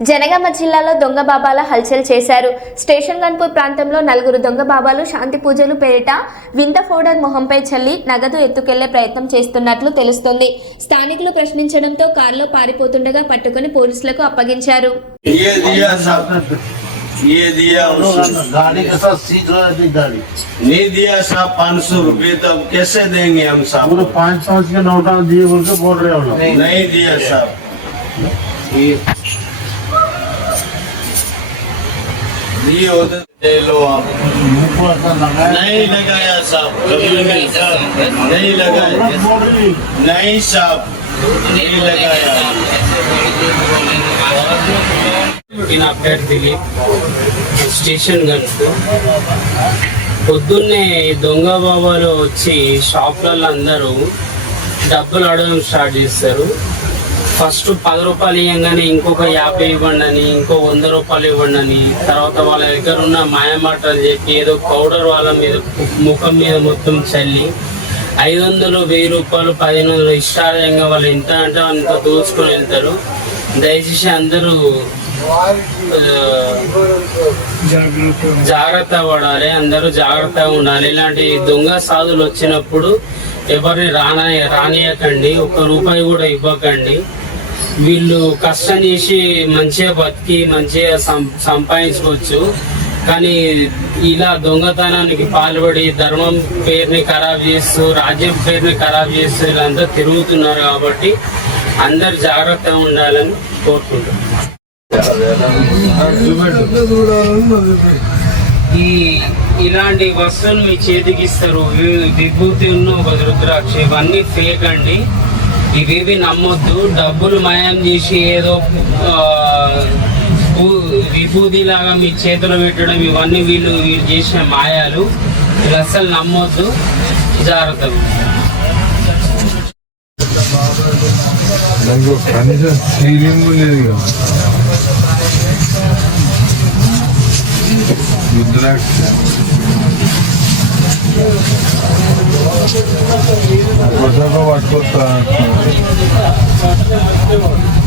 జనగామ జిల్లాలో దొంగ బాబాల హల్చల్ చేశారు స్టేషన్ గన్పూర్ ప్రాంతంలో నలుగురు దొంగ బాబాలు శాంతి పూజలు పేరిట వింత ఫోడర్ మొహంపై చల్లి నగదు ఎత్తుకెళ్లే ప్రయత్నం చేస్తున్నట్లు తెలుస్తోంది స్థానికులు ప్రశ్నించడంతో కారులో పారిపోతుండగా పట్టుకుని పోలీసులకు అప్పగించారు ये दिया साहब ये दिया उसने गाड़ी के साथ सीट लगा दी गाड़ी नहीं दिया साहब पाँच सौ रुपये तो अब कैसे देंगे हम साहब पूरे पाँच पाँच के नोटा दिए बोल के बोल रहे हो लोग नहीं दिया साहब दिए होते दे लो आप मुंह पर ऐसा लगाया नहीं लगाया साहब कभी नहीं साहब नहीं लगाया गलत बोल रही नहीं साहब नहीं लगाया నా పేరు దిలీప్ స్టేషన్ గన్పు పొద్దున్నే దొంగ బాబాలు వచ్చి షాప్లలో అందరూ డబ్బులు అడగడం స్టార్ట్ చేస్తారు ఫస్ట్ పది రూపాయలు ఇవ్వగానే ఇంకొక యాభై ఇవ్వండి అని ఇంకో వంద రూపాయలు ఇవ్వండి అని తర్వాత వాళ్ళ దగ్గర ఉన్న మాయమాటలు చెప్పి ఏదో పౌడర్ వాళ్ళ మీద ముఖం మీద మొత్తం చల్లి ఐదు వందలు వెయ్యి రూపాయలు పదిహేను వందలు ఇష్టారంగా వాళ్ళు ఎంత అంటే అంత దోచుకొని వెళ్తారు. దయచేసి అందరూ జాగ్రత్త పడాలి అందరూ జాగ్రత్తగా ఉండాలి. ఇలాంటి దొంగ సాధులు వచ్చినప్పుడు ఎవరిని రాన రానియకండి ఒక్క రూపాయి కూడా ఇవ్వకండి. వీళ్ళు కష్టం చేసి మంచిగా బతికి మంచిగా సం- సంపాదించుకోవచ్చు. కానీ ఇలా దొంగతనానికి పాల్పడి ధర్మం పేరుని ఖరాబ్ చేస్తూ రాజ్యం పేరుని ఖరాబ్ చేస్తూ వీళ్ళంతా తిరుగుతున్నారు కాబట్టి అందరు జాగ్రత్తగా ఉండాలని కోరుకుంటున్నాను ఈ ఇలాంటి వస్తువులు మీ చేతికి ఇస్తారు. విభూతి ఉన్న ఒక రుద్రాక్ష ఇవన్నీ ఫేక్ అండి. ఇవేవి నమ్మొద్దు డబ్బులు మాయం చేసి ఏదో విభూదిలాగా లాగా మీ చేతిలో పెట్టడం ఇవన్నీ వీళ్ళు వీళ్ళు చేసిన మాయాలు. ఇవి అస్సలు నమ్మొద్దు. జాగ్రత్త కనీసం సీలింగ్ లేదు Zawołać go tak. No.